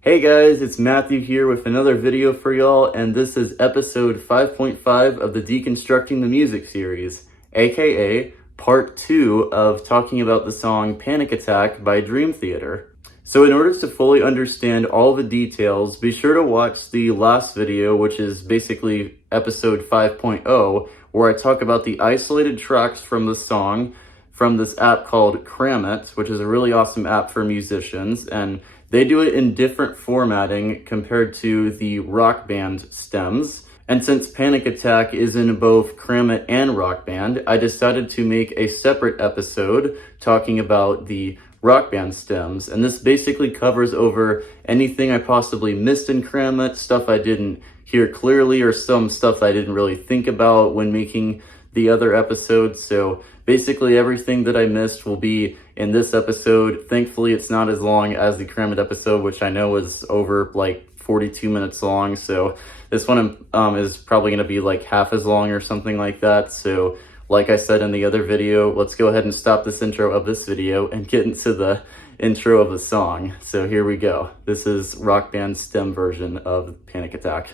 Hey guys, it's Matthew here with another video for y'all, and this is episode 5.5 of the Deconstructing the Music series, aka part 2 of talking about the song Panic Attack by Dreamtheater. So in order to fully understand all the details, be sure to watch the last video, which is basically episode 5.0, where I talk about the isolated tracks from the song from this app called Crammit, which is a really awesome app for musicians, and they do it in different formatting compared to the Rock Band stems. And since Panic Attack is in both Crammit and Rock Band, I decided to make a separate episode talking about the Rock Band stems. And this basically covers over anything I possibly missed in Crammit, stuff I didn't hear clearly, or some stuff I didn't really think about when making the other episodes. So basically everything that I missed will be in this episode. Thankfully, it's not as long as the Crammit episode, which I know is over like 42 minutes long. So this one is probably going to be like half as long or something like that. So like I said in the other video, let's go ahead and stop this intro of this video and get into the intro of the song. So here we go. This is Rock Band's stem version of Panic Attack.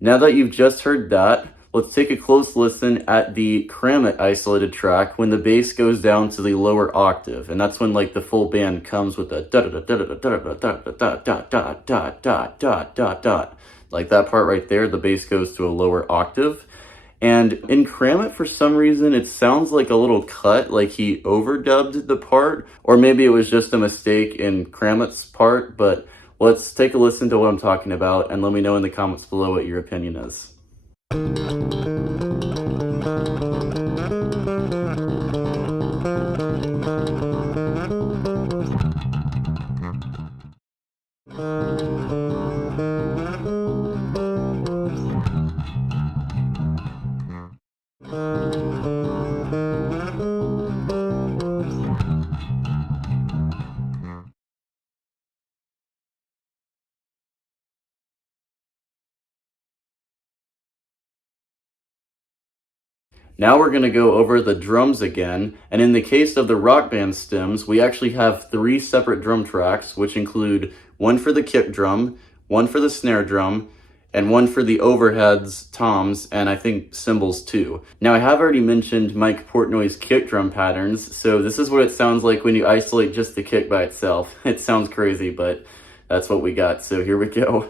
Now that you've just heard that, let's take a close listen at the Crammit isolated track when the bass goes down to the lower octave, and that's when like the full band comes with the da-da-da-da-da-da-da-da-da-da-da-da-da-da-da-da. Like that part right there, the bass goes to a lower octave. And in Crammit, for some reason, it sounds like a little cut, like he overdubbed the part, or maybe it was just a mistake in Crammit's part, but let's take a listen to what I'm talking about and let me know in the comments below what your opinion is. Now we're going to go over the drums again, and in the case of the Rock Band stems, we actually have 3 separate drum tracks, which include one for the kick drum, one for the snare drum, and one for the overheads, toms, and I think cymbals too. Now I have already mentioned Mike Portnoy's kick drum patterns, so this is what it sounds like when you isolate just the kick by itself. It sounds crazy, but that's what we got, so here we go.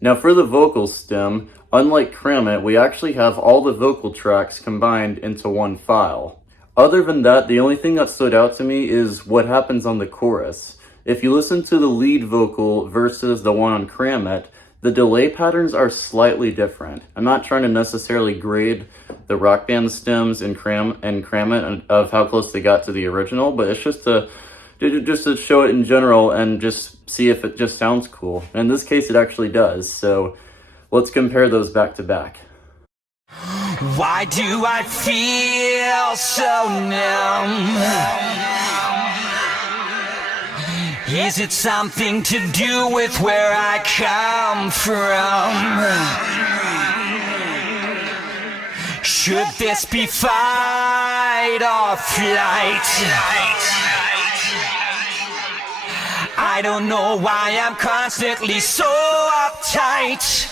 Now for the vocal stem, unlike Crammit, we actually have all the vocal tracks combined into one file. Other than that, the only thing that stood out to me is what happens on the chorus. If you listen to the lead vocal versus the one on Crammit, the delay patterns are slightly different. I'm not trying to necessarily grade the Rock Band stems in Crammit of how close they got to the original, but it's just to show it in general and just see if it just sounds cool. In this case, it actually does. So let's compare those back to back. Why do I feel so numb? Is it something to do with where I come from? Should this be fight or flight? I don't know why I'm constantly so uptight.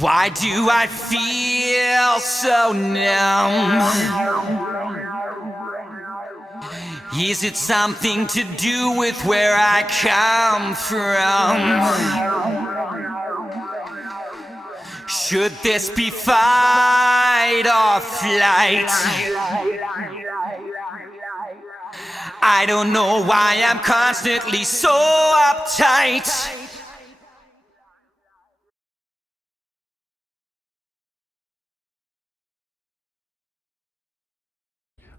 Why do I feel so numb? Is it something to do with where I come from? Should this be fight or flight? I don't know why I'm constantly so uptight.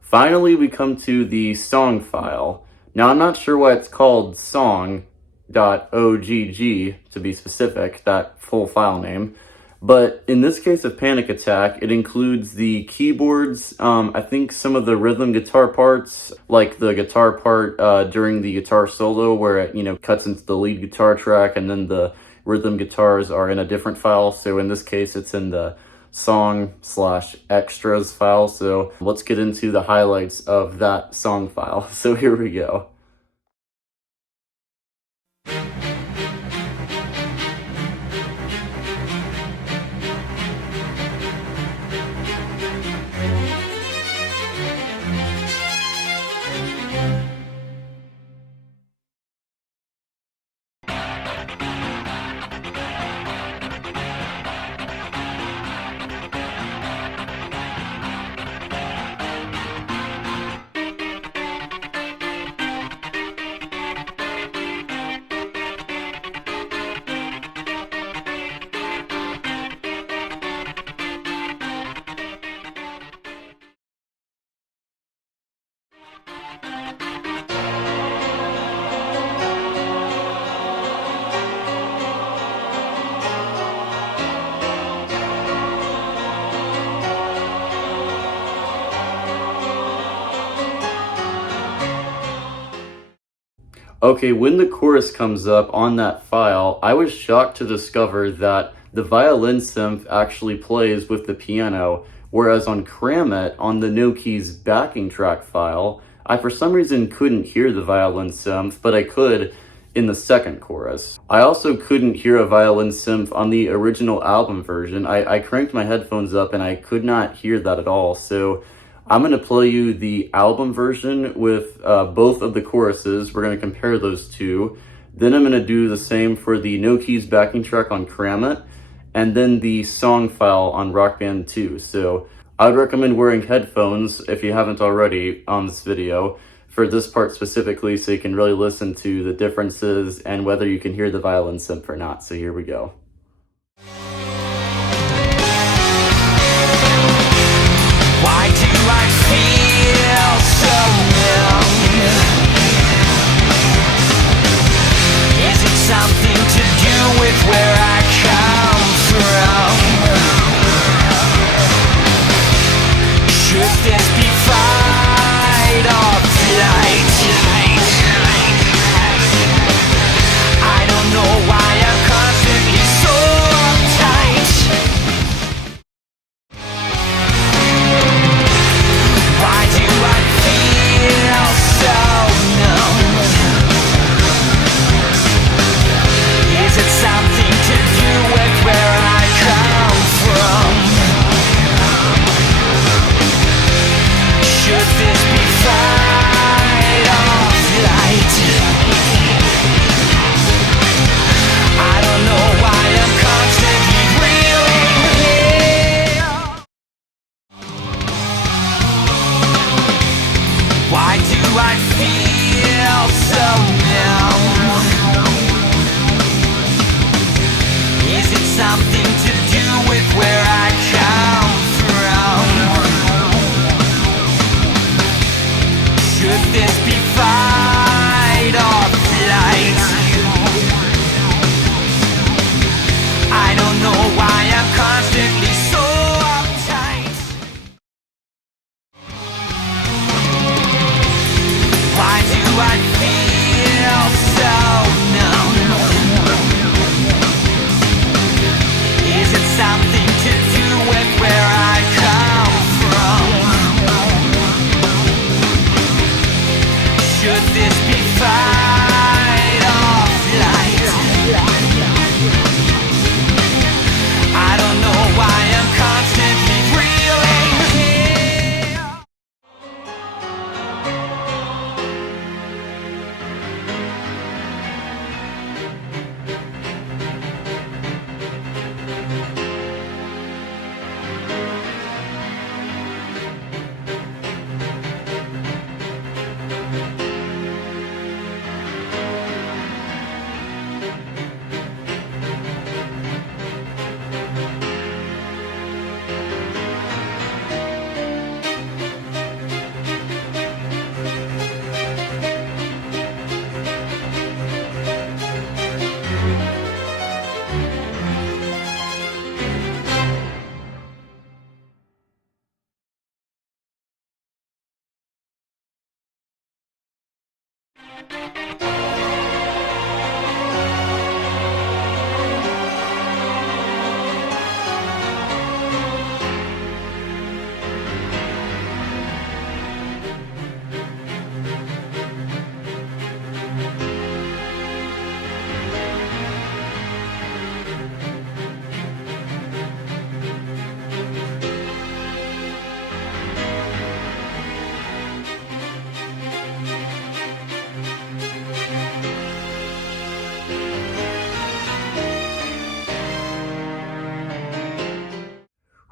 Finally, we come to the song file. Now, I'm not sure why it's called song.ogg, to be specific, that full file name. But in this case of Panic Attack, it includes the keyboards, I think some of the rhythm guitar parts, like the guitar part during the guitar solo where it, cuts into the lead guitar track, and then the rhythm guitars are in a different file. So in this case, it's in the song/extras file. So let's get into the highlights of that song file. So here we go. Okay, when the chorus comes up on that file, I was shocked to discover that the violin synth actually plays with the piano, whereas on Crammit, on the No Keys backing track file, I for some reason couldn't hear the violin synth, but I could in the second chorus. I also couldn't hear a violin synth on the original album version. I cranked my headphones up and I could not hear that at all, so I'm going to play you the album version with both of the choruses. We're going to compare those two. Then I'm going to do the same for the No Keys backing track on Crammit, and then the song file on Rock Band 2. So I would recommend wearing headphones, if you haven't already, on this video, for this part specifically, so you can really listen to the differences and whether you can hear the violin synth or not. So here we go. Why do I feel so numb? Is it something to do with where I come from? Should this be fight or flight? I don't know why I'm constantly so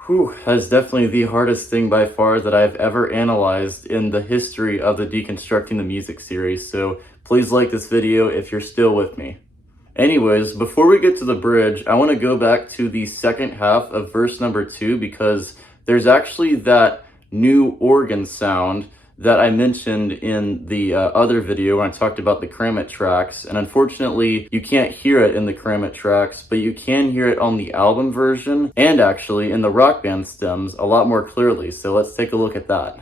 Whew, that's definitely the hardest thing by far that I've ever analyzed in the history of the Deconstructing the Music series, so please like this video if you're still with me. Anyways, before we get to the bridge, I want to go back to the second half of verse number 2 because there's actually that new organ sound that I mentioned in the other video when I talked about the Crammit tracks, and unfortunately you can't hear it in the Crammit tracks, but you can hear it on the album version and actually in the Rock Band stems a lot more clearly, so let's take a look at that.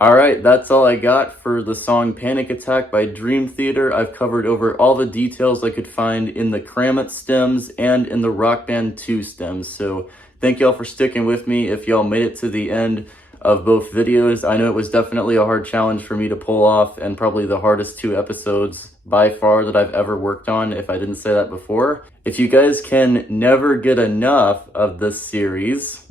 Alright, that's all I got for the song Panic Attack by Dream Theater. I've covered over all the details I could find in the Crammit stems and in the Rock Band 2 stems. So thank y'all for sticking with me if y'all made it to the end of both videos. I know it was definitely a hard challenge for me to pull off and probably the hardest 2 episodes by far that I've ever worked on, if I didn't say that before. If you guys can never get enough of this series,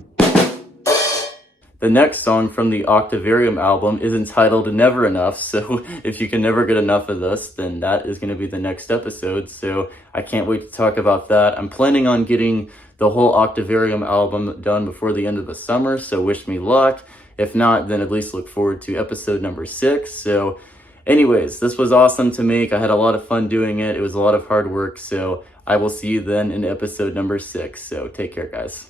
the next song from the Octavarium album is entitled Never Enough, so if you can never get enough of this, then that is going to be the next episode, so I can't wait to talk about that. I'm planning on getting the whole Octavarium album done before the end of the summer, so wish me luck. If not, then at least look forward to episode number 6. So anyways, this was awesome to make. I had a lot of fun doing it. It was a lot of hard work, so I will see you then in episode number 6. So take care, guys.